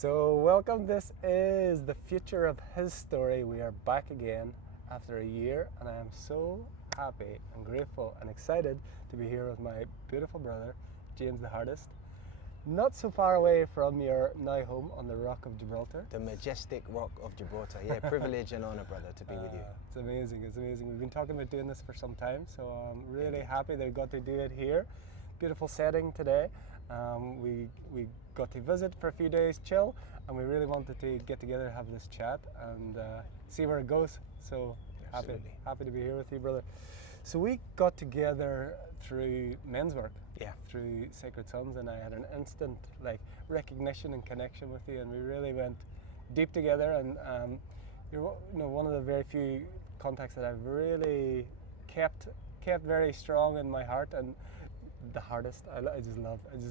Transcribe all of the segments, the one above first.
So welcome, this is the future of his story. We are back again after a year and I am so happy and grateful and excited to be here with my beautiful brother, James the Heartist. Not so far away from your now home on the Rock of Gibraltar. The majestic Rock of Gibraltar. Yeah, privilege and honor, brother, to be with you. It's amazing, it's amazing. We've been talking about doing this for some time, so I'm really happy that we got to do it here. Beautiful setting today. We got to visit for a few days, chill, and we really wanted to get together, have this chat, and see where it goes. So happy to be here with you, brother. So we got together through men's work, through Sacred Sons, and I had an instant recognition and connection with you, and we really went deep together. And you're one of the very few contacts that I've really kept very strong in my heart, and the Heartist. I just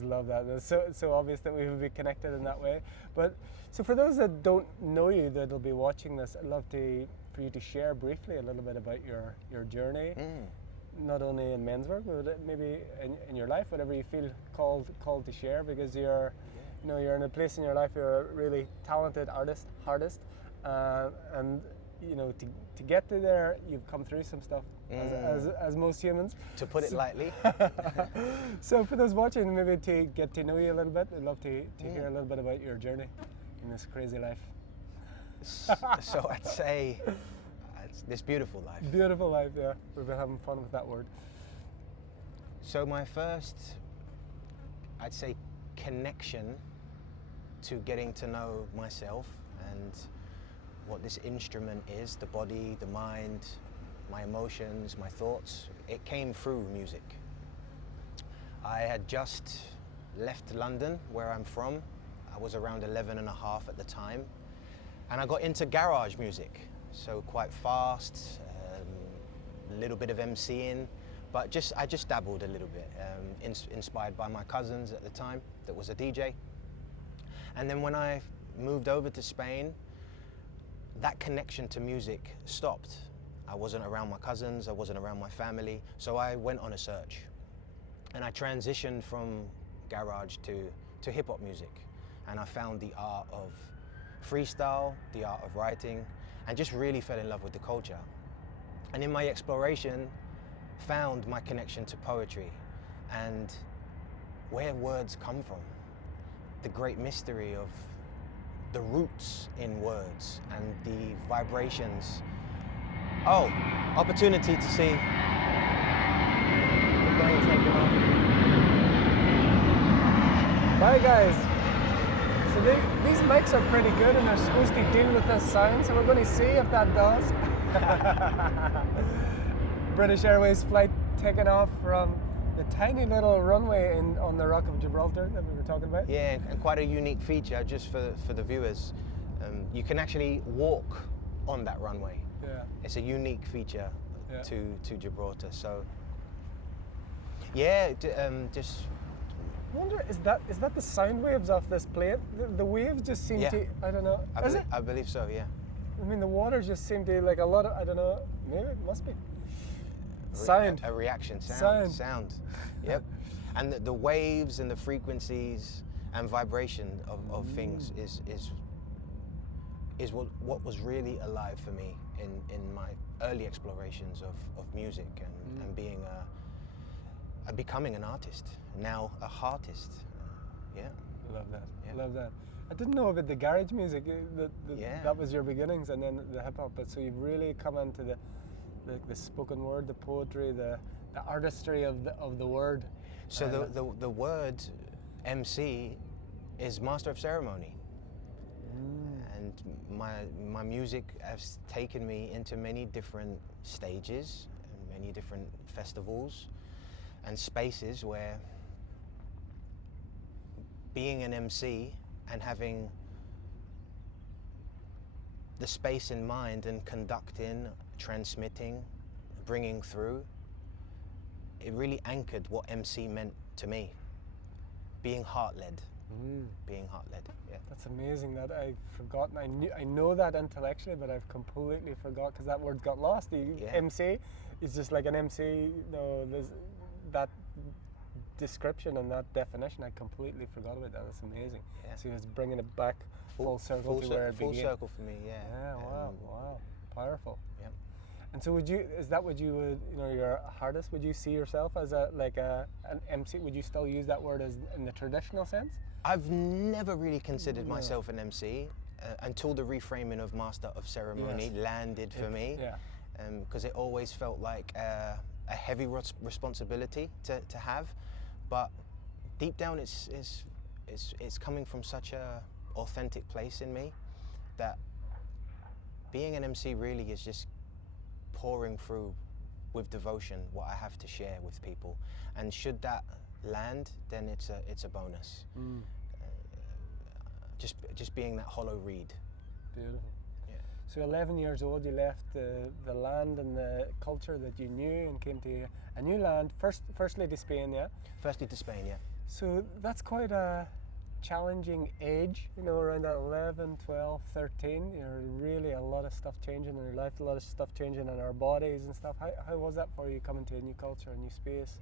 love that. It's so obvious that we would be connected in that way. But so for those that don't know you, that'll be watching this, I'd love for you to share briefly a little bit about your journey, not only in men's work, but maybe in your life, whatever you feel called to share, because you're in a place in your life, you're a really talented artist, and to get to there, you've come through some stuff, as most humans. To put it lightly. So for those watching, maybe to get to know you a little bit, I'd love to hear a little bit about your journey in this crazy life. So I'd say it's this beautiful life. Beautiful life, yeah. We've been having fun with that word. So my first, I'd say, connection to getting to know myself and what this instrument is, the body, the mind, my emotions, my thoughts, it came through music. I had just left London, where I'm from. I was around 11 and a half at the time. And I got into garage music. So quite fast, a little bit of MCing, but I just dabbled a little bit, inspired by my cousins at the time that was a DJ. And then when I moved over to Spain, that connection to music stopped. I wasn't around my cousins, I wasn't around my family, so I went on a search. And I transitioned from garage to hip-hop music. And I found the art of freestyle, the art of writing, and just really fell in love with the culture. And in my exploration, found my connection to poetry and where words come from, the great mystery of the roots in words and the vibrations. Oh, opportunity to see the plane taking off. Bye guys. So these mics are pretty good and they're supposed to deal with this sound, so we're going to see if that does. British Airways flight taking off from the tiny little runway on the Rock of Gibraltar that we were talking about. Yeah, and quite a unique feature just for the viewers. You can actually walk on that runway. Yeah. It's a unique feature to Gibraltar. So yeah, just. I wonder, is that the sound waves off this plane? The waves just seem to, I don't know. I believe so, yeah. I mean, the water just seemed to, like a lot of, I don't know, maybe it must be. Sound. A reaction, sound. Yep. And the waves and the frequencies and vibration of things is what was really alive for me in my early explorations of music and being becoming an artist, now a Heartist. Yeah. Love that. Yeah. Love that. I didn't know about the garage music. That was your beginnings, and then the hip hop. But so you've really come into the spoken word, the poetry, the artistry of the word. So the word MC is master of ceremony, and my music has taken me into many different stages and many different festivals and spaces where being an MC and having the space in mind and conducting, transmitting, bringing through, it really anchored what MC meant to me. Being heart-led. Being heart-led, yeah. That's amazing that I've forgotten. I know that intellectually, but I've completely forgot because that word got lost. MC is just like an MC. There's that description and that definition. I completely forgot about that. That's amazing. Yeah. So he was bringing it back full circle to where it full began. circle for me, yeah. Yeah, wow, wow, powerful. Yep. And so is that what you would, you're a Heartist, would you see yourself as an MC? Would you still use that word as in the traditional sense? I've never really considered myself an MC until the reframing of Master of Ceremony landed for me. Yeah. Because it always felt like a heavy responsibility to have, but deep down it's coming from such a authentic place in me that being an MC really is just pouring through with devotion what I have to share with people, and should that land, then it's a bonus. Just being that hollow reed. Beautiful. Yeah. So 11 years old, you left the land and the culture that you knew and came to a new land, firstly to Spain, yeah? Firstly to Spain, yeah. So that's quite a challenging age, around that 11, 12, 13. Really a lot of stuff changing in your life, a lot of stuff changing in our bodies and stuff. How was that for you, coming to a new culture, a new space?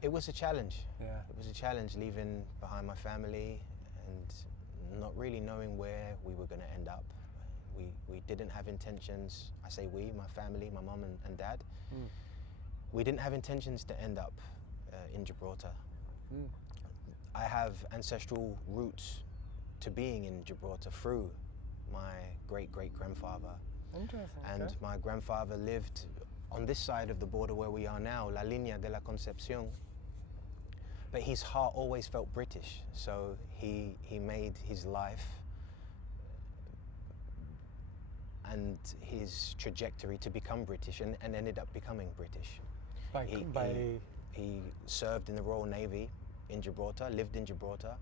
It was a challenge. Yeah. It was a challenge leaving behind my family and not really knowing where we were going to end up. We didn't have intentions, I say we, my family, my mum and dad, we didn't have intentions to end up in Gibraltar. I have ancestral roots to being in Gibraltar through my great-great-grandfather. Interesting. And okay. my grandfather lived on this side of the border where we are now, La Línea de la Concepción. But his heart always felt British, so he made his life and his trajectory to become British and ended up becoming British. He served in the Royal Navy in Gibraltar, lived in Gibraltar,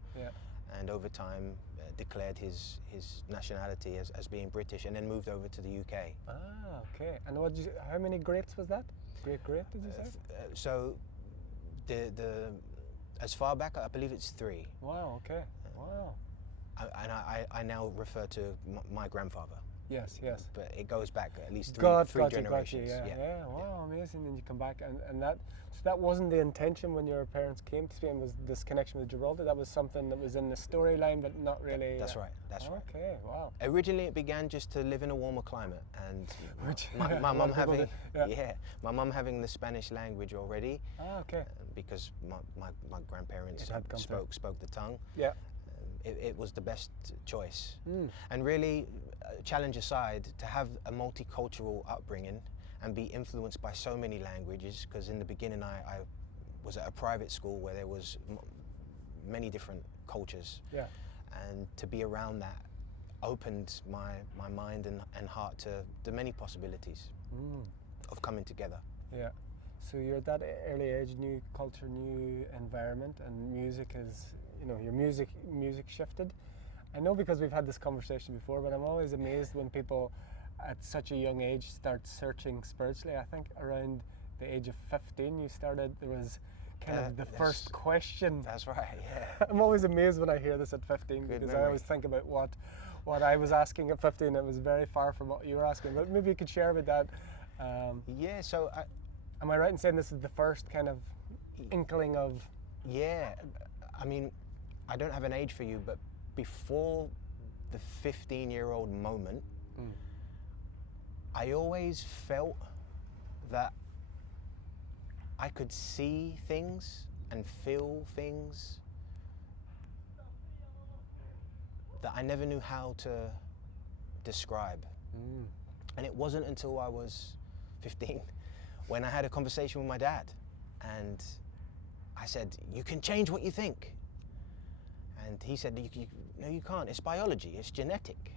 and over time declared his nationality as being British, and then moved over to the UK. Ah, okay. And how many greats was that? Great, did you say? So the as far back, I believe it's 3. Wow, okay. Wow. And I now refer to my grandfather. Yes. But it goes back at least three generations. Yeah. Wow, amazing. And you come back, and that wasn't the intention when your parents came to Spain, was this connection with Gibraltar. That was something that was in the storyline, but not really. That's right. Okay, wow. Originally, it began just to live in a warmer climate, and my mum my mum having the Spanish language already. Ah, okay. Because my grandparents spoke the tongue. Yeah. It was the best choice. And really, challenge aside, to have a multicultural upbringing and be influenced by so many languages, because in the beginning I was at a private school where there was many different cultures. Yeah. And to be around that opened my mind and heart to the many possibilities of coming together. Yeah. So you're at that early age, new culture, new environment, and music is, your music shifted. I know because we've had this conversation before, but I'm always amazed when people at such a young age start searching spiritually. I think around the age of 15 there was kind of the first question. That's right, yeah. I'm always amazed when I hear this at 15 Good because memory. I always think about what I was asking at 15. It was very far from what you were asking, but maybe you could share about that. Yeah, so am I right in saying this is the first kind of inkling of... Yeah, I mean, I don't have an age for you, but before the 15-year-old moment, I always felt that I could see things and feel things that I never knew how to describe. And it wasn't until I was 15 when I had a conversation with my dad, and I said, "You can change what you think." And he said, "No, you can't. It's biology. It's genetic.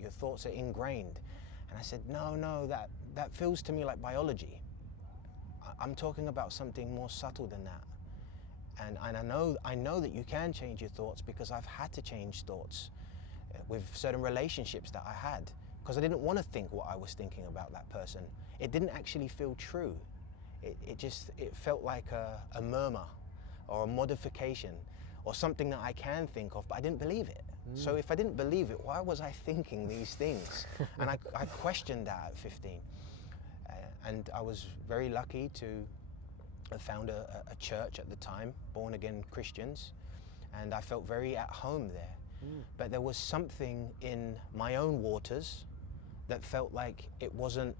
Your thoughts are ingrained." And I said, "No, that feels to me like biology. I'm talking about something more subtle than that. And I know that you can change your thoughts because I've had to change thoughts with certain relationships that I had, because I didn't want to think what I was thinking about that person. It didn't actually feel true. It felt like a murmur or a modification or something that I can think of, but I didn't believe it. So if I didn't believe it, why was I thinking these things?" And I questioned that at 15. And I was very lucky to have found a church at the time, born again Christians, and I felt very at home there. but there was something in my own waters that felt like it wasn't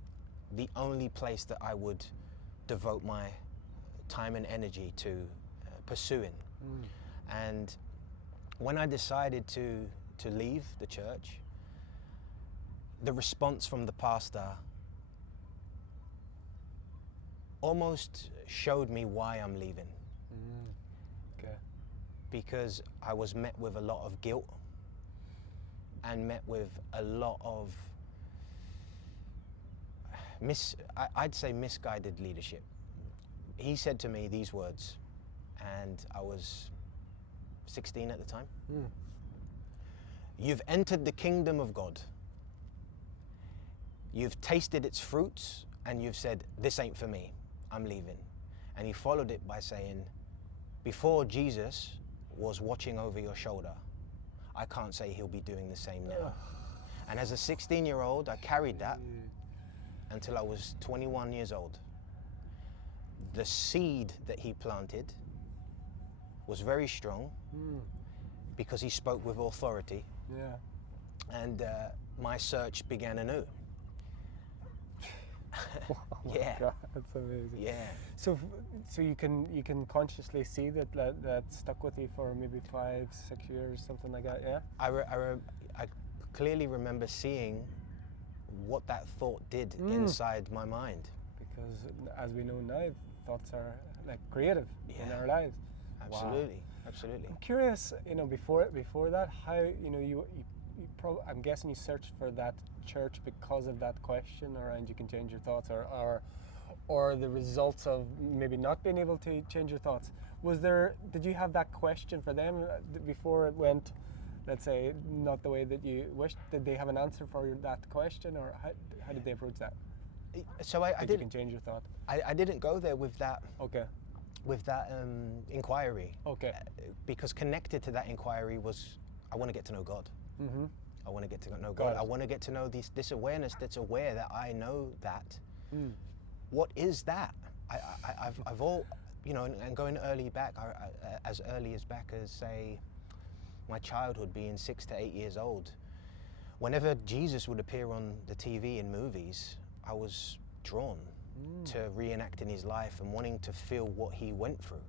the only place that I would devote my time and energy to pursuing. And when I decided to leave the church, the response from the pastor almost showed me why I'm leaving. Okay. Because I was met with a lot of guilt and met with a lot of I'd say misguided leadership. He said to me these words, and I was 16 at the time. You've entered the kingdom of God. You've tasted its fruits and you've said, this ain't for me, I'm leaving. And he followed it by saying, before Jesus was watching over your shoulder, I can't say he'll be doing the same now. And as a 16-year-old, I carried that until I was 21 years old. The seed that he planted was very strong because he spoke with authority. Yeah. And my search began anew. Oh Yeah. God, that's amazing. Yeah. So you can consciously see that stuck with you for maybe 5-6 years, something like that. Yeah. I clearly remember seeing what that thought did inside my mind. Because as we know now, thoughts are like creative in Yeah. our lives. Absolutely. Wow. Absolutely. I'm curious, before that, how you I'm guessing you searched for that church because of that question around you can change your thoughts, or the results of maybe not being able to change your thoughts. Did you have that question for them before it went, let's say, not the way that you wished? Did they have an answer for that question, or how did they approach that? So I You didn't. can change your thought. I didn't go there with that. Okay. With that inquiry. Okay. Because connected to that inquiry was, I want to get to know God. Mm-hmm. I want to get to know Got God. it. I want to get to know this awareness that's aware that I know that. What is that? I've all, and going early back, as early as back as, say, my childhood, being 6 to 8 years old, whenever Jesus would appear on the TV in movies, I was drawn to reenacting his life and wanting to feel what he went through.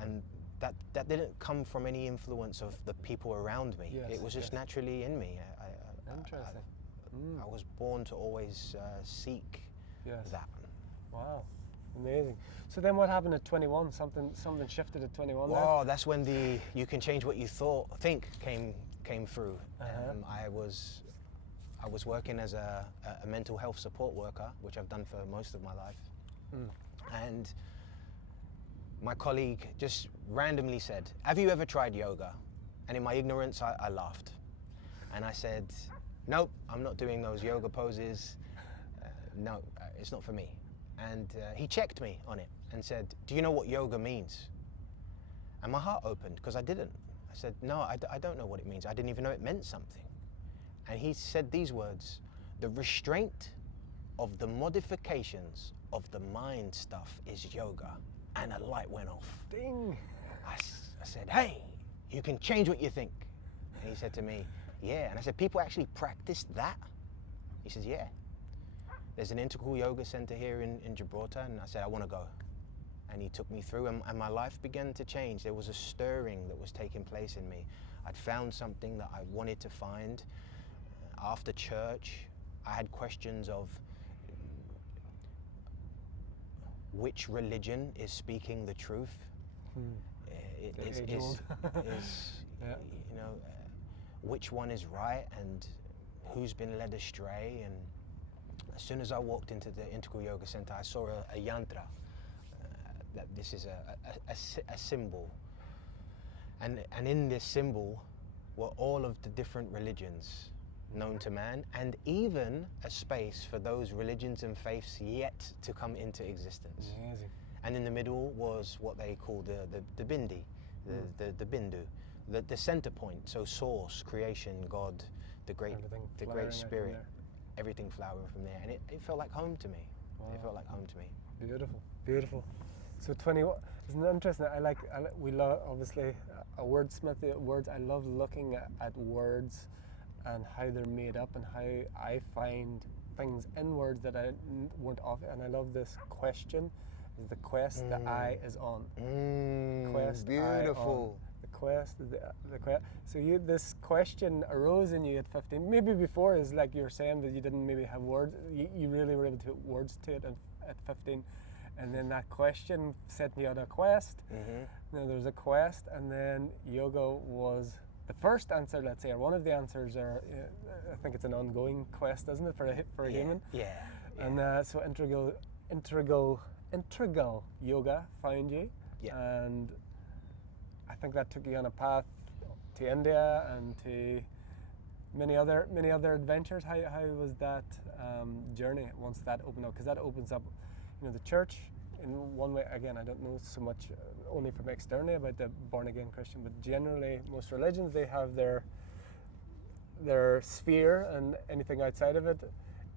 And that didn't come from any influence of the people around me. Yes, It was just naturally in me. Interesting. I was born to always seek that. Wow, amazing. So then what happened at 21? Something shifted at 21 there? Wow, that's when the you can change what you think came through. I was working as a mental health support worker, which I've done for most of my life. And my colleague just randomly said, have you ever tried yoga? And in my ignorance, I laughed. And I said, nope, I'm not doing those yoga poses. No, it's not for me. And he checked me on it and said, do you know what yoga means? And my heart opened because I didn't. I said, no, I don't know what it means. I didn't even know it meant something. And he said these words, the restraint of the modifications of the mind stuff is yoga. And a light went off. Ding! I said, hey, you can change what you think. And he said to me, yeah. And I said, people actually practice that? He says, yeah. There's an integral yoga center here in Gibraltar. And I said, I want to go. And he took me through, and my life began to change. There was a stirring that was taking place in me. I'd found something that I wanted to find. After church, I had questions of which religion is speaking the truth. Which one is right, and who's been led astray. And as soon as I walked into the Integral Yoga Center, I saw a yantra. That this is a symbol, and in this symbol were all of the different religions known to man, and even a space for those religions and faiths yet to come into existence. Amazing. And in the middle was what they call the bindi, the bindu, the center point. So source, creation, God, the great spirit, everything flowering from there. And it felt like home to me. Wow. It felt like home to me. Beautiful, beautiful. So 21, Isn't it interesting? We love, obviously, a wordsmith, words. I love looking at words and how they're made up and how I find things in words that weren't off. And I love this question: is the quest the eye is on? Quest Beautiful. eye on. The quest, the quest. So this question arose in you at 15. Maybe before, is like you're saying that you didn't maybe have words. You really were able to put words to it at 15. And then that question set me on a quest. Now there's a quest, and then yoga was the first answer, let's say, or one of the answers. Or I think it's an ongoing quest, isn't it, for a human? Yeah. And so integral yoga found you, and I think that took you on a path to India and to many other adventures. How was that journey once that opened up? Because that opens up, the church in one way. Again, I don't know so much only from externally about the born again Christian, but generally most religions, they have their sphere, and anything outside of it,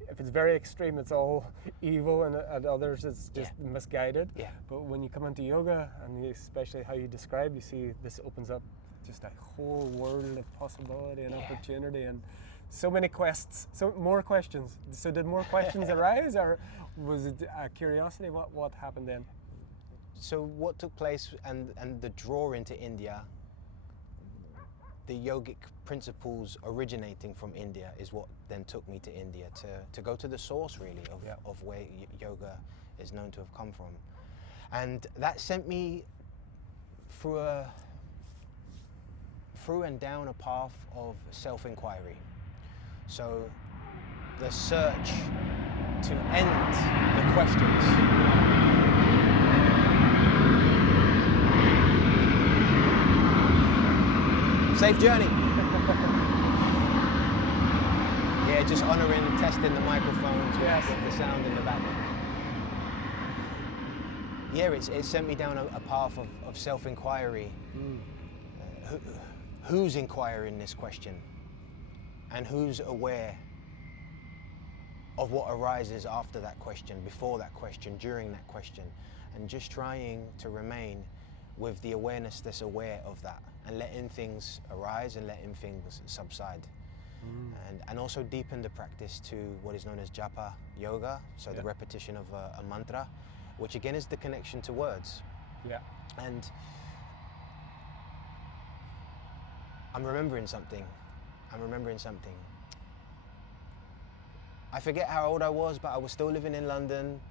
if it's very extreme, it's all evil, and at others it's just misguided. Yeah. But when you come into yoga, and especially how you describe, you see this opens up just a whole world of possibility and opportunity, and so many quests, so more questions. So did more questions arise, or was it a curiosity? What happened then? So what took place, and the draw into India, the yogic principles originating from India is what then took me to India, to go to the source really of where yoga is known to have come from. And that sent me through and down a path of self-inquiry. So the search to end the questions. Safe journey. Yeah, just honouring, testing the microphones with the sound in the background. Yeah, it sent me down a path of self-inquiry. Who's inquiring this question? And who's aware of what arises after that question, before that question, during that question? And just trying to remain with the awareness that's aware of that, and letting things arise and letting things subside. And also deepen the practice to what is known as japa yoga, so the repetition of a mantra, which again is the connection to words. Yeah. And I'm remembering something. I forget how old I was, but I was still living in London.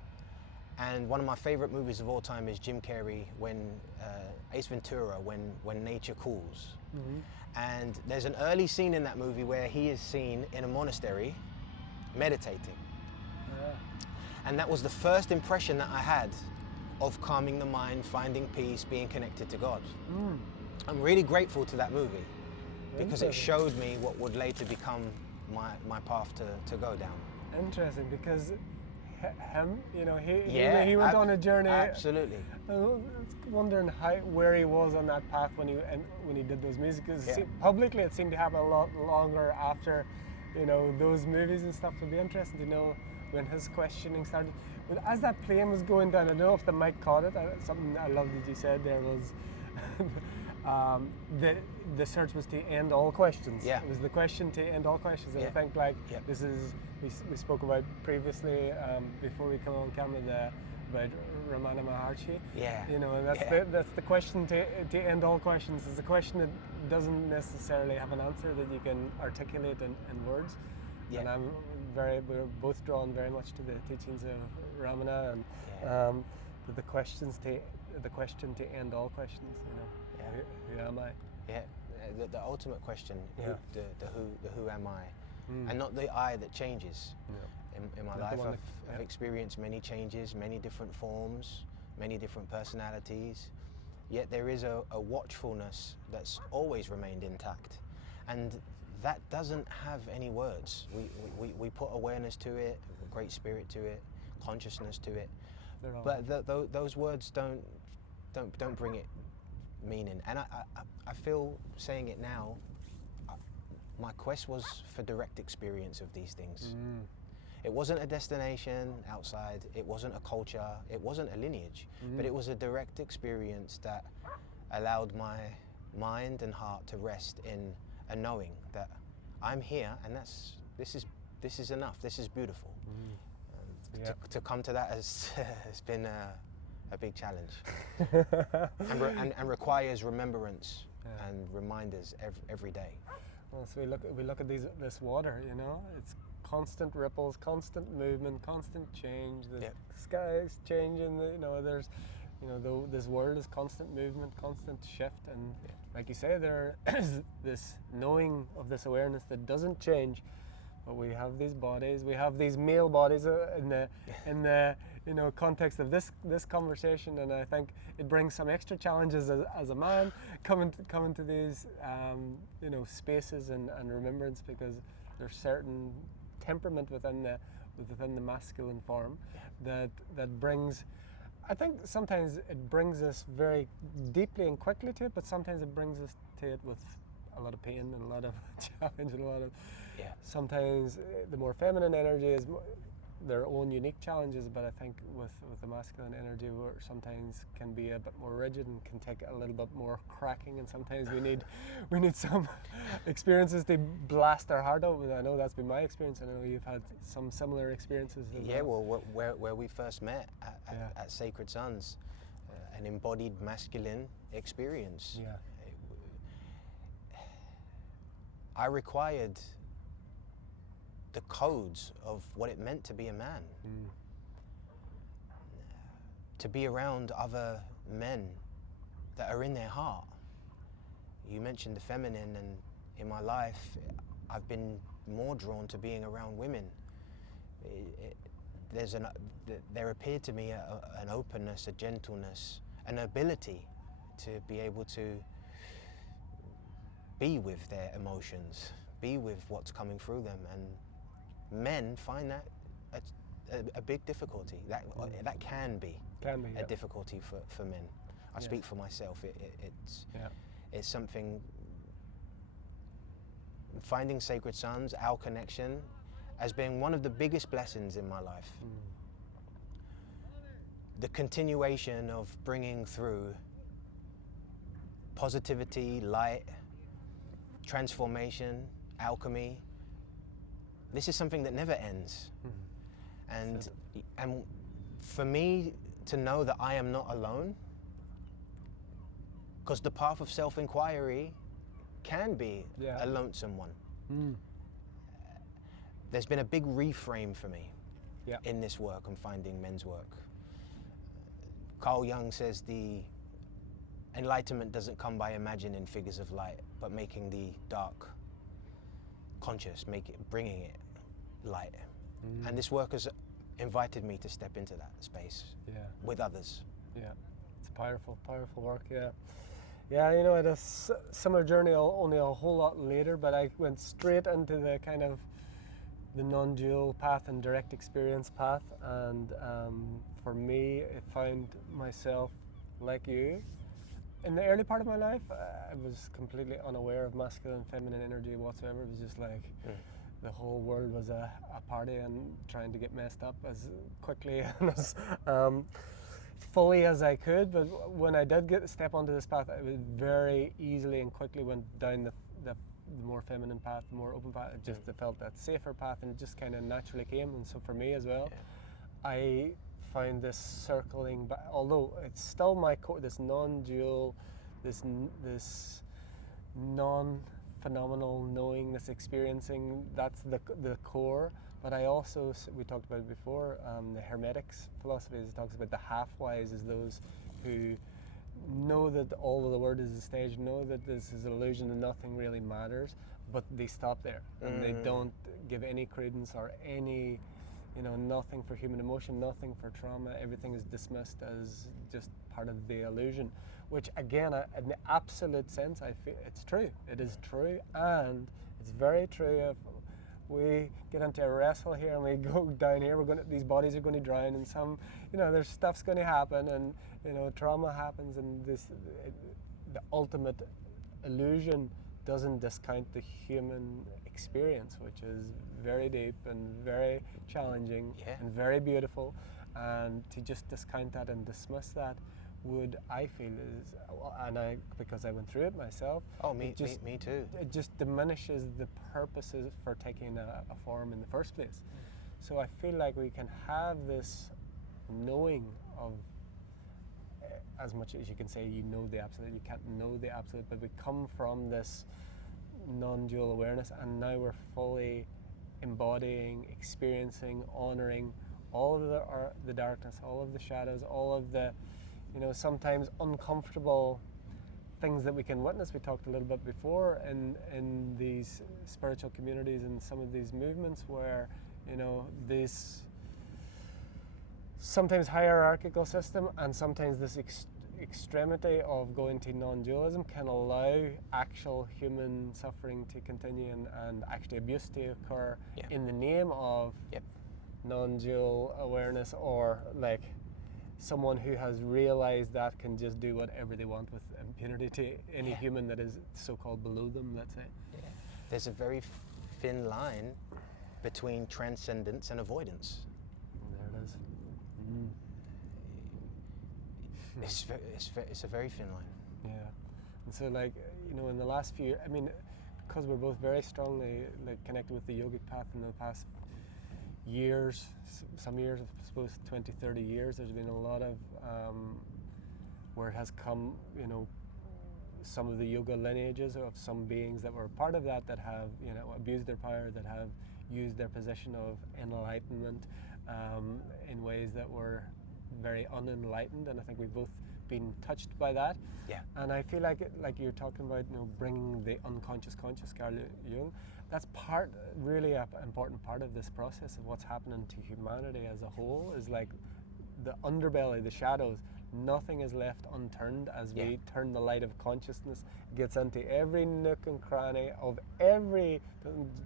And one of my favorite movies of all time is Jim Carrey, Ace Ventura, when nature calls. And there's an early scene in that movie where he is seen in a monastery meditating. And that was the first impression that I had of calming the mind, finding peace, being connected to God. I'm really grateful to that movie because it showed me what would later become my path to go down. Interesting, because him, he went on a journey. Absolutely. I was wondering where he was on that path when he did those music. Because publicly, it seemed to happen a lot longer after, those movies and stuff. It'd be interesting to know when his questioning started. But as that plane was going down, I don't know if the mic caught it. Something I loved that you said there was. The search was to end all questions. Yeah. It was the question to end all questions. And I think this is, we spoke about previously before we come on camera about Ramana Maharshi. Yeah. And that's the question to end all questions. It's a question that doesn't necessarily have an answer that you can articulate in words. Yeah. And we're both drawn very much to the teachings of Ramana and the question to end all questions. Who am I? Yeah, the ultimate question. The who am I, and not the I that changes. In my life, I've experienced many changes, many different forms, many different personalities. Yet there is a watchfulness that's always remained intact, and that doesn't have any words. We put awareness to it, great spirit to it, consciousness to it, but those words don't bring it meaning. And I feel, saying it now, my quest was for direct experience of these things. It wasn't a destination outside, it wasn't a culture, it wasn't a lineage, but it was a direct experience that allowed my mind and heart to rest in a knowing that I'm here, and this is enough. This is beautiful. To come to that has been a big challenge, and requires remembrance and reminders every day. Well, so we look at this water, you know, it's constant ripples, constant movement, constant change. The sky is changing. You know, there's, you know, this world is constant movement, constant shift, and like you say, there is this knowing of this awareness that doesn't change. But we have these bodies, we have these male bodies in the you know, context of this conversation, and I think it brings some extra challenges as a man coming to these you know, spaces and remembrance, because there's certain temperament within the masculine form that brings. I think sometimes it brings us very deeply and quickly to it, but sometimes it brings us to it with a lot of pain and a lot of challenge and a lot of. Sometimes the more feminine energy is their own unique challenges, but I think with the masculine energy, we sometimes can be a bit more rigid and can take a little bit more cracking, and sometimes we need some experiences to blast our heart out. I know that's been my experience, and I know you've had some similar experiences. Well, where we first met at Sacred Sons, an embodied masculine experience. I required the codes of what it meant to be a man, to be around other men that are in their heart. You mentioned the feminine, and in my life I've been more drawn to being around women. There appeared to me an openness, a gentleness, an ability to be able to be with their emotions, be with what's coming through them, and men find that a big difficulty. That can be a difficulty for men. I speak for myself. It's something. Finding Sacred Sons, our connection, has been one of the biggest blessings in my life. The continuation of bringing through positivity, light, transformation, alchemy. This is something that never ends. And for me to know that I am not alone, because the path of self-inquiry can be a lonesome one. There's been a big reframe for me in this work and finding men's work. Carl Jung says the enlightenment doesn't come by imagining figures of light, but making the dark conscious, bringing it light. And this work has invited me to step into that space with others. It's powerful work. Yeah, you know, I had a similar journey, only a whole lot later, but I went straight into the kind of the non-dual path and direct experience path, and for me, I found myself like you. In the early part of my life, I was completely unaware of masculine and feminine energy whatsoever. It was just like the whole world was a party and trying to get messed up as quickly and as fully as I could. But when I did step onto this path, I was very easily and quickly went down the more feminine path, the more open path. It just felt that safer path, and it just kind of naturally came. And so for me as well, I found this circling, but although it's still my core, this non-dual, this non-phenomenal knowing, this experiencing, that's the core. But I also, we talked about it before, the Hermetics philosophy talks about the half-wise as those who know that all of the world is a stage, know that this is an illusion and nothing really matters, but they stop there and they don't give any credence or any, you know, nothing for human emotion, nothing for trauma. Everything is dismissed as just part of the illusion, which again, in the absolute sense, I feel it's true. It is true, and it's very true. If we get into a wrestle here and we go down here, these bodies are going to drown, and some, you know, there's stuff's going to happen, and you know, trauma happens, and the ultimate illusion doesn't discount the human experience, which is very deep and very challenging Yeah. and very beautiful, and to just discount that and dismiss that would, I feel, is, and I, because I went through it myself. Oh, it just, me too. It just diminishes the purposes for taking a form in the first place. So I feel like we can have this knowing of, as much as you can say you know the absolute, you can't know the absolute, but we come from this non-dual awareness, and now we're fully embodying, experiencing, honoring all of the darkness, all of the shadows, all of the, sometimes uncomfortable things that we can witness. We talked a little bit before in these spiritual communities and some of these movements where, this sometimes hierarchical system and sometimes this extremity of going to non-dualism can allow actual human suffering to continue and actually abuse to occur in the name of non-dual awareness, or like someone who has realized that can just do whatever they want with impunity to any human that is so-called below them, let's say. Yeah. There's a very thin line between transcendence and avoidance. There it is. It's a very thin line. Yeah. And so, like, in the last few, I mean, because we're both very strongly connected with the yogic path in the past years, some years, I suppose 20, 30 years, there's been a lot of where it has come, some of the yoga lineages of some beings that were part of that have, abused their power, that have used their position of enlightenment in ways that were very unenlightened, and I think we've both been touched by that. Yeah. And I feel like you're talking about, bringing the unconscious conscious, Carl Jung. That's really an important part of this process of what's happening to humanity as a whole, is like the underbelly, the shadows. Nothing is left unturned as we turn the light of consciousness, gets into every nook and cranny of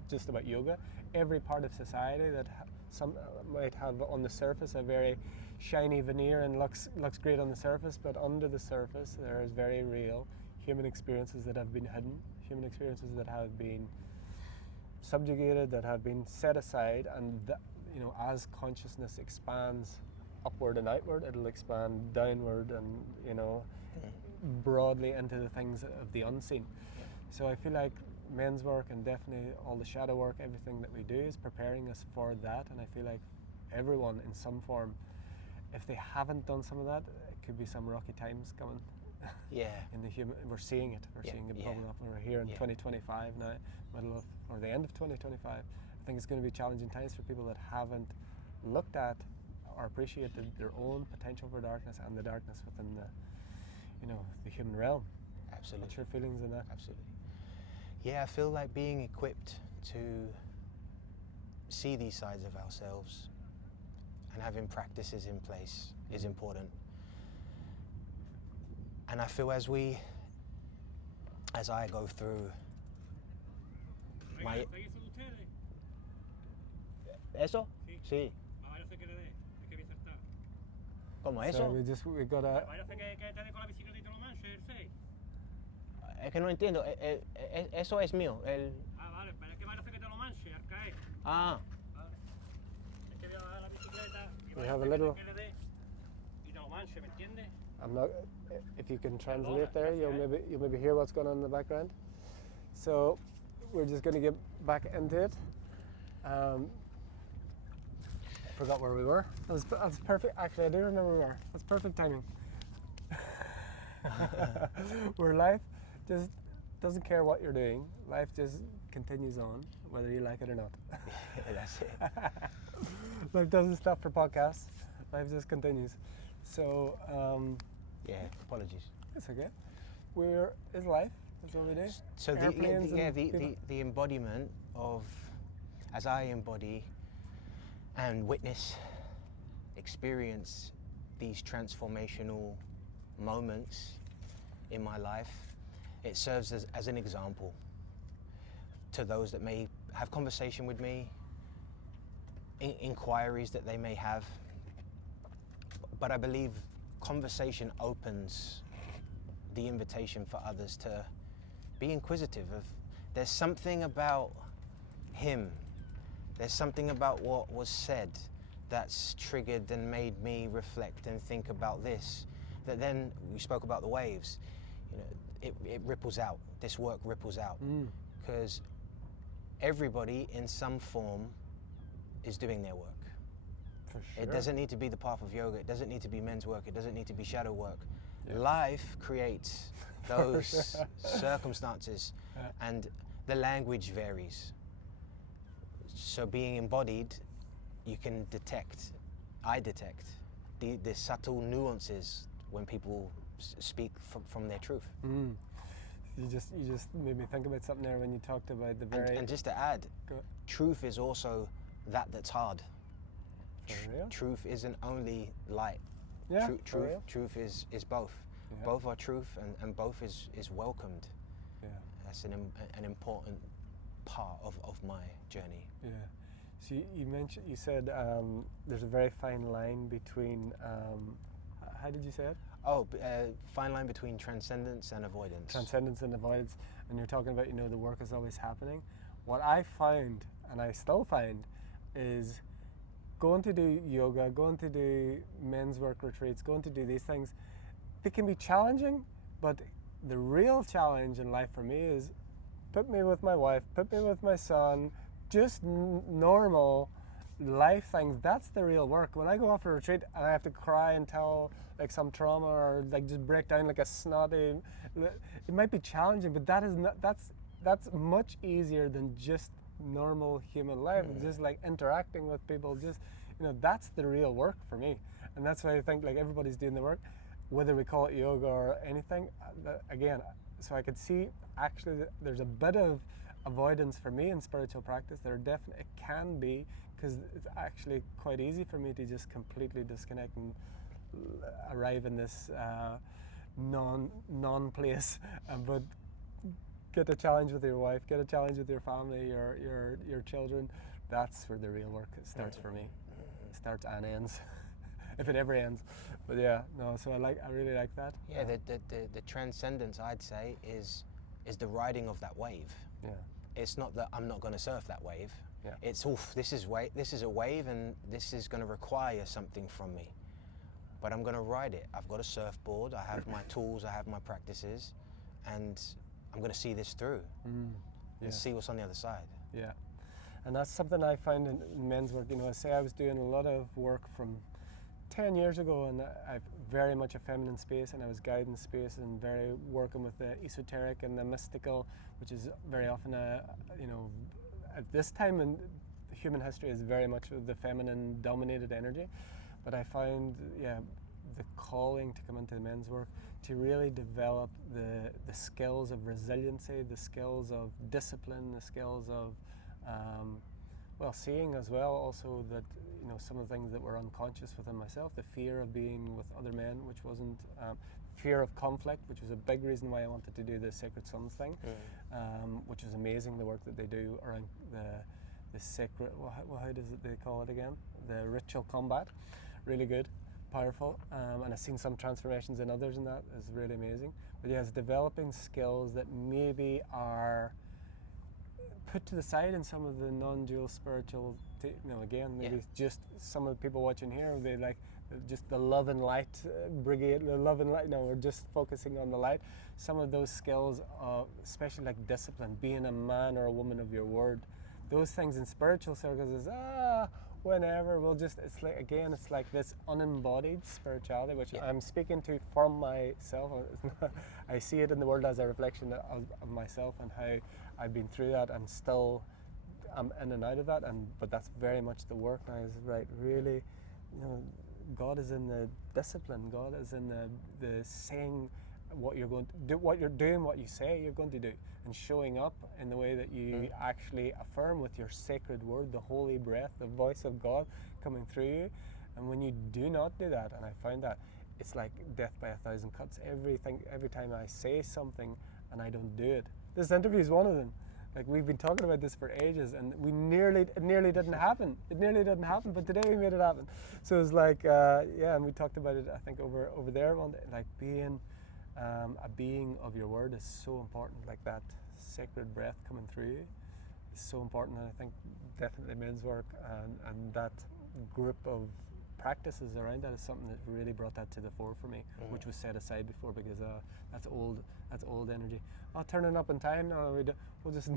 just about yoga, every part of society that some might have on the surface a very shiny veneer and looks great on the surface, but under the surface there is very real human experiences that have been hidden, human experiences that have been subjugated, that have been set aside, and that, as consciousness expands upward and outward, it'll expand downward and broadly into the things of the unseen. So I feel like men's work, and definitely all the shadow work, everything that we do is preparing us for that. And I feel like everyone in some form, if they haven't done some of that, it could be some rocky times coming. Yeah. In the human, we're seeing it bubbling up. We're here in 2025 now, or the end of 2025. I think it's going to be challenging times for people that haven't looked at or appreciated their own potential for darkness and the darkness within the human realm. Absolutely. What's your feelings in that? Absolutely. Yeah, I feel like being equipped to see these sides of ourselves and having practices in place is important. And I feel as I go through my... ¿Eso? Sí. ¿Cómo eso? So we got a... Es que no entiendo. Eso es mío. Vale, pero es que parece que te lo manche al caer. Ah. Vale. Es que voy a bajar la bicicleta y We have a little... que le dé y te lo manche, ¿me entiendes? I'm not. If you can translate there, you'll maybe hear what's going on in the background. So we're just going to get back into it. I forgot where we were. That was perfect. Actually, I do remember where we were. That's perfect timing. Where life just doesn't care what you're doing. Life just continues on, whether you like it or not. That's it. Life doesn't stop for podcasts. Life just continues. So, yeah, apologies. it's okay. Where is life? That's what we do. So the embodiment of, as I embody and witness, experience these transformational moments in my life, it serves as an example to those that may have conversation with me, inquiries that they may have. But I believe conversation opens the invitation for others to be inquisitive. There's something about him. There's something about what was said that's triggered and made me reflect and think about this. That then we spoke about the waves. You know, it ripples out. This work ripples out because everybody in some form is doing their work. For sure. It doesn't need to be the path of yoga. It doesn't need to be men's work. It doesn't need to be shadow work. Yeah. Life creates those circumstances, and the language varies. So being embodied, you can detect, I detect, the subtle nuances when people speak from their truth. You just made me think about something there when you talked about the very... And just to add, truth is also that's hard. For real? Truth isn't only light. Yeah, for real? Truth is both. Yeah. Both are truth, and both is welcomed. Yeah. That's an important part of my journey. Yeah. So you said there's a very fine line between, how did you say it? Oh, fine line between transcendence and avoidance. Transcendence and avoidance, and you're talking about, the work is always happening. What I found, and I still find, is going to do yoga, going to do men's work retreats, going to do these things, they can be challenging, but the real challenge in life for me is put me with my wife, put me with my son, just normal life things. That's the real work. When I go off a retreat and I have to cry and tell like some trauma or like just break down like a snotty, it might be challenging, but that is not, that's much easier than just normal human life. Just like interacting with people, just that's the real work for me. And that's why I think like everybody's doing the work, whether we call it yoga or anything. Again, so I could see actually that there's a bit of avoidance for me in spiritual practice. There definitely it can be, because it's actually quite easy for me to just completely disconnect and arrive in this non-place. But get a challenge with your wife, get a challenge with your family, your children. That's where the real work starts for me. It starts and ends, if it ever ends. But yeah, no. So I really like that. Yeah, the transcendence, I'd say, is the riding of that wave. Yeah. It's not that I'm not going to surf that wave. Yeah. It's this is a wave, and this is going to require something from me. But I'm going to ride it. I've got a surfboard. I have my tools. I have my practices, and I'm going to see this through and see what's on the other side. Yeah, and that's something I find in men's work. I say I was doing a lot of work from 10 years ago, and I've very much a feminine space, and I was guiding space and very working with the esoteric and the mystical, which is very often at this time in human history is very much the feminine dominated energy. But I found, the calling to come into the men's work to really develop the skills of resiliency, the skills of discipline, the skills of seeing as well also that some of the things that were unconscious within myself, the fear of being with other men, which wasn't fear of conflict, which was a big reason why I wanted to do the Sacred Sons thing, which is amazing, the work that they do around the sacred, how does it, they call it again? The ritual combat. Really good, powerful, and I've seen some transformations in others, and that is really amazing. But yeah, it's developing skills that maybe are put to the side in some of the non-dual spiritual, again, maybe just some of the people watching here, they like just the love and light brigade, the love and light, we're just focusing on the light. Some of those skills, especially like discipline, being a man or a woman of your word, those things in spiritual circles is, whenever, it's like this unembodied spirituality, which I'm speaking to from myself. I see it in the world as a reflection of myself and how I've been through that, and still I'm in and out of that. But that's very much the work now. Is right, really, God is in the discipline. God is in the saying what you're going to do, what you're doing, what you say you're going to do, and showing up in the way that you actually affirm with your sacred word, the holy breath, the voice of God coming through you. And when you do not do that, and I find that it's like death by 1,000 cuts. Every time I say something and I don't do it. This interview is one of them. Like, we've been talking about this for ages, and it nearly didn't happen. It nearly didn't happen, but today we made it happen. So it's like, and we talked about it, I think, over there one day, like being a being of your word is so important, like that sacred breath coming through you. so important. And I think definitely men's work and that group of practices around that is something that really brought that to the fore for me, which was set aside before, because that's old energy. Oh, turning up in time, no, we'll just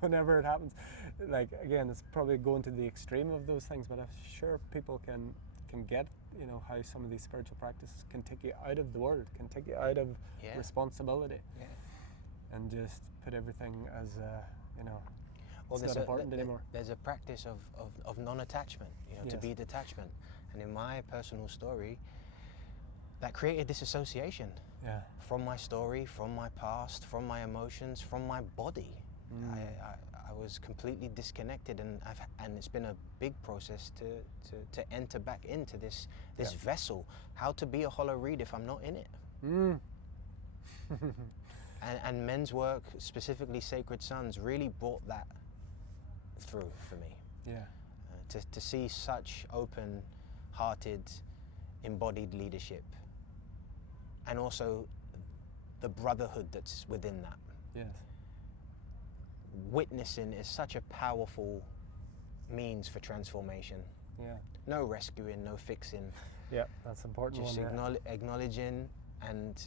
whenever it happens. Like, again, it's probably going to the extreme of those things, but I'm sure people can get, you know, how some of these spiritual practices can take you out of the world, can take you out of responsibility, and just put everything as you know, Well, it's not important anymore. There's a practice of non-attachment, you know, to be detachment. And in my personal story, that created this association from my story, from my past, from my emotions, from my body. I was completely disconnected, and it's been a big process to enter back into this vessel. How to be a hollow reed if I'm not in it? And men's work, specifically Sacred Sons, really brought that through for me. To see such open-hearted, embodied leadership, and also the brotherhood that's within that. Witnessing is such a powerful means for transformation. No rescuing, no fixing. That's important. Just acknowledging and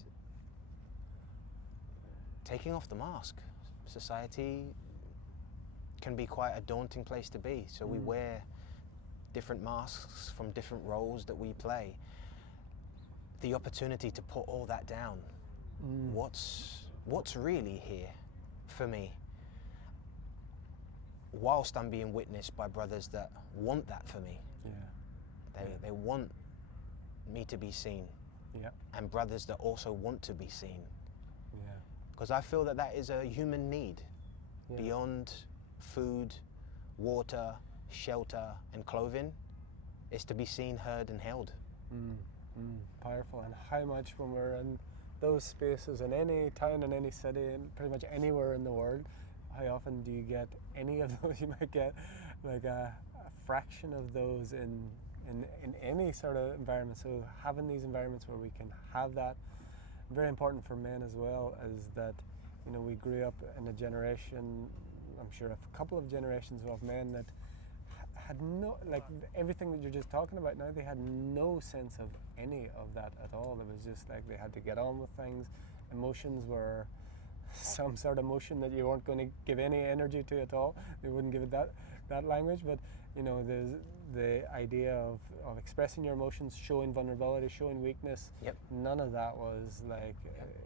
taking off the mask. Society can be quite a daunting place to be, so we wear different masks from different roles that we play. The opportunity to put all that down. What's really here for me, whilst I'm being witnessed by brothers that want that for me. They want me to be seen, and brothers that also want to be seen. Because I feel that is a human need, beyond food, water, shelter, and clothing, is to be seen, heard, and held. Powerful. And how much, when we're in those spaces in any town, in any city, and pretty much anywhere in the world, how often do you get any of those? You might get like a fraction of those in any sort of environment. So having these environments where we can have that, very important for men as well, is that, you know, we grew up in a generation, I'm sure a couple of generations of men that had no, like everything that you're just talking about now, they had no sense of any of that at all. It was just like they had to get on with things. Emotions were some sort of emotion that you weren't going to give any energy to at all. They wouldn't give it that language. But, you know, the idea of expressing your emotions, showing vulnerability, showing weakness, none of that was like,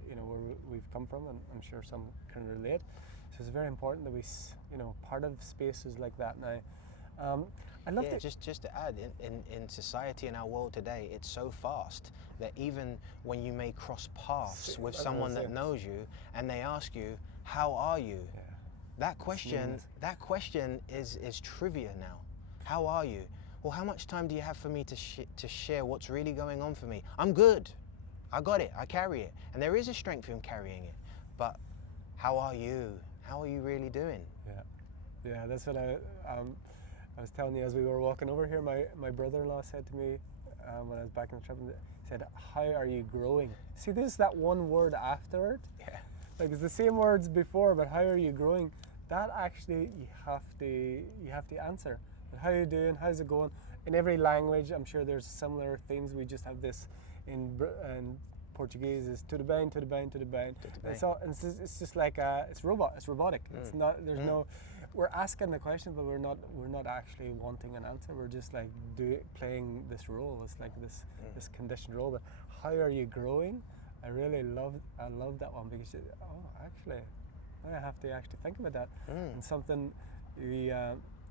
you know, where we've come from, and I'm sure some can relate. So it's very important that we, you know, part of spaces like that now. I'd love to just to add, in society in our world today, it's so fast that even when you may cross paths with someone that knows you and they ask you, how are you? That question is trivia now. How are you? Well, how much time do you have for me to share what's really going on for me? I'm good. I got it. I carry it. And there is a strength in carrying it. But how are you? How are you really doing? Yeah, that's what I was telling you as we were walking over here. My brother-in-law said to me when I was back in the trip, he said, how are you growing? See, this is that one word afterward. Like, it's the same words before, but how are you growing? That actually you have to answer. How are you doing? How's it going? In every language, I'm sure there's similar themes. We just have this in Portuguese is tudo bem, tudo bem, tudo bem. It's just like it's robotic. It's not. There's no. We're asking the question, but we're not actually wanting an answer. We're just like playing this role. It's like this conditioned role. But how are you growing? I love that one, because actually, I have to actually think about that. And something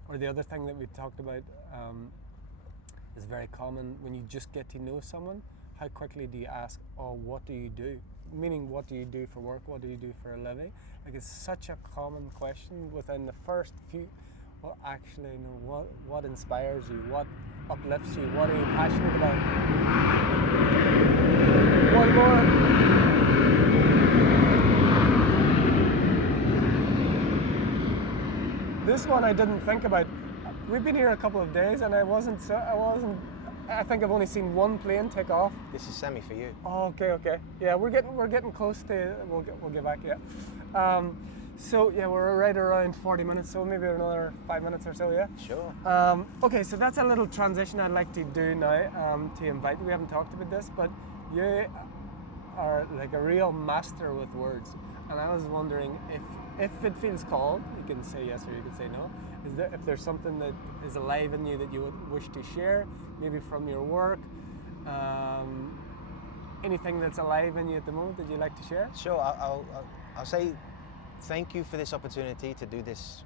or the other thing that we talked about is very common when you just get to know someone. How quickly do you ask, oh, what do you do? Meaning, what do you do for work? What do you do for a living? Like, it's such a common question within the first few. Well, actually, no. What inspires you? What uplifts you? What are you passionate about? One more. This one I didn't think about. We've been here a couple of days, and I think I've only seen one plane take off. This is Sammy for you. Oh, okay. Yeah, we're getting close to. We'll get back. Yeah. So yeah, we're right around 40 minutes, so maybe another 5 minutes or so, yeah? Sure. Okay, so that's a little transition I'd like to do now to invite you. We haven't talked about this, but you are like a real master with words. And I was wondering if it feels called, you can say yes or you can say no. If there's something that is alive in you that you would wish to share, maybe from your work, anything that's alive in you at the moment that you'd like to share? Sure. I'll say thank you for this opportunity to do this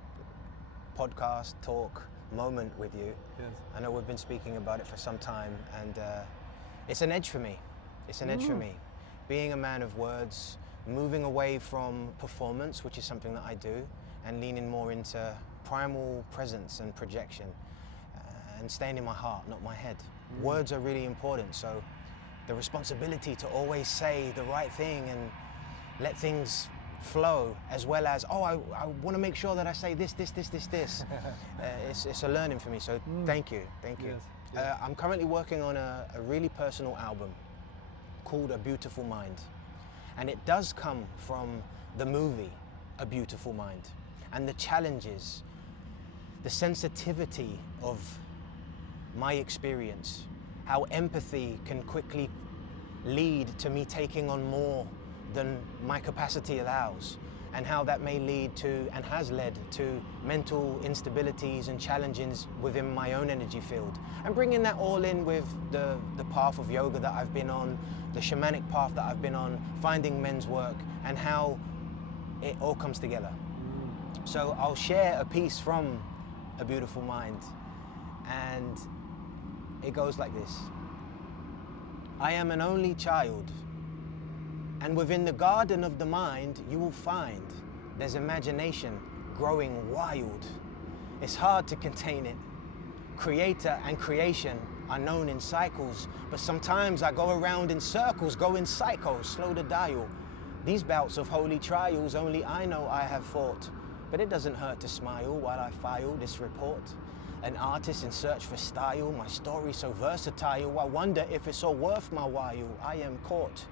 podcast talk moment with you. Yes. I know we've been speaking about it for some time, and it's an edge for me. It's an edge for me. Being a man of words, moving away from performance, which is something that I do, and leaning more into primal presence and projection, and staying in my heart, not my head. Words are really important, so the responsibility to always say the right thing and let things flow, as well as, I want to make sure that I say this. It's a learning for me, so thank you. Yes. I'm currently working on a really personal album called A Beautiful Mind. And it does come from the movie A Beautiful Mind, and the challenges, the sensitivity of my experience, how empathy can quickly lead to me taking on more than my capacity allows, and how that may lead to, and has led to, mental instabilities and challenges within my own energy field. And bringing that all in with the path of yoga that I've been on, the shamanic path that I've been on, finding men's work, and how it all comes together. So I'll share a piece from A Beautiful Mind, and it goes like this. I am an only child, and within the garden of the mind you will find there's imagination growing wild. It's hard to contain it. Creator and creation are known in cycles, but sometimes I go around in circles, going psycho, slow the dial. These bouts of holy trials only I know I have fought, but it doesn't hurt to smile while I file this report. An artist in search for style, my story so versatile, I wonder if it's all worth my while. I am caught,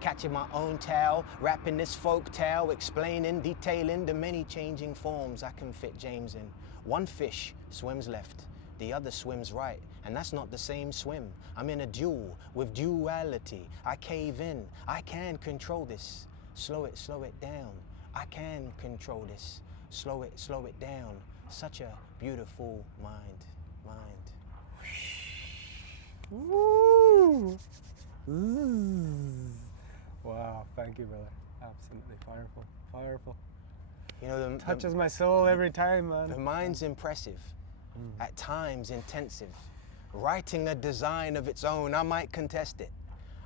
catching my own tail, rapping this folk tale, explaining, detailing the many changing forms I can fit James in. One fish swims left, the other swims right, and that's not the same swim. I'm in a duel with duality. I cave in, I can control this. Slow it down. I can control this. Slow it down. Such a beautiful mind. Woo! Wow, thank you, brother. Absolutely powerful. You know, Touches my soul every time, man. the mind's impressive, at times intensive. Writing a design of its own, I might contest it.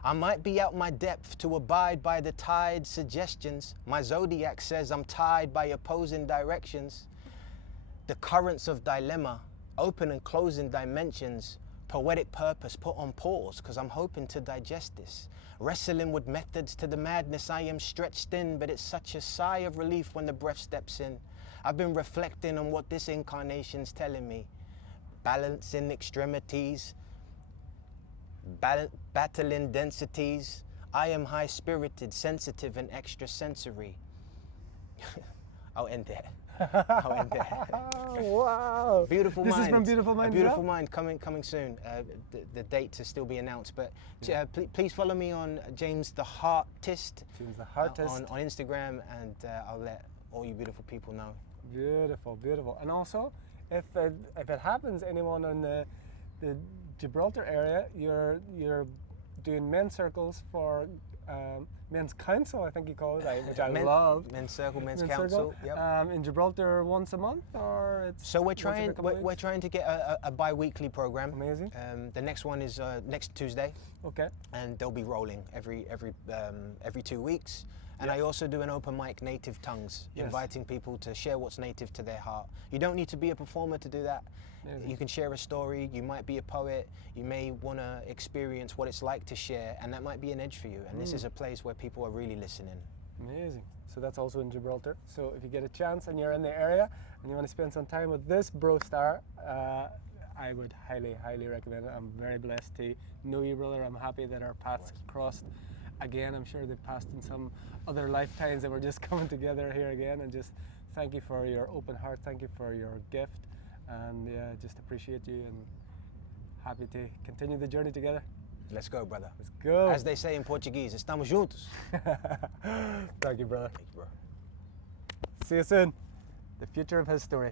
I might be out my depth to abide by the tide suggestions. My zodiac says I'm tied by opposing directions. The currents of dilemma, open and closing dimensions. Poetic purpose put on pause, cause I'm hoping to digest this. Wrestling with methods to the madness I am stretched in, but it's such a sigh of relief when the breath steps in. I've been reflecting on what this incarnation's telling me. Balancing extremities, battling densities. I am high-spirited, sensitive, and extrasensory. I'll end there. Wow. Beautiful This Mind. is from Beautiful Mind. A Beautiful Mind coming soon. The date to still be announced. But please follow me on James the Heartist. James the Heartist. On Instagram, and I'll let all you beautiful people know. Beautiful. And also, if it happens, anyone in the Gibraltar area, you're doing men's circles for men's council, I think you call it, which I love. Men's circle, men's council. Yep. In Gibraltar once a month, or it's so we're trying to get a bi-weekly program. Amazing. The next one is next Tuesday. Okay. And they'll be rolling every 2 weeks. And I also do an open mic, Native Tongues, inviting people to share what's native to their heart. You don't need to be a performer to do that. You can share a story, you might be a poet, you may want to experience what it's like to share, and that might be an edge for you. And this is a place where people are really listening. Amazing. So that's also in Gibraltar. So if you get a chance and you're in the area and you want to spend some time with this bro star, I would highly recommend it. I'm very blessed to know you, brother. I'm happy that our paths crossed. again. I'm sure they've passed in some other lifetimes and we're just coming together here again. And just thank you for your open heart. Thank you for your gift. And yeah, just appreciate you and happy to continue the journey together. Let's go, brother. Let's go. As they say in Portuguese, estamos juntos. Thank you, brother. Thank you, bro. See you soon. The future of his story.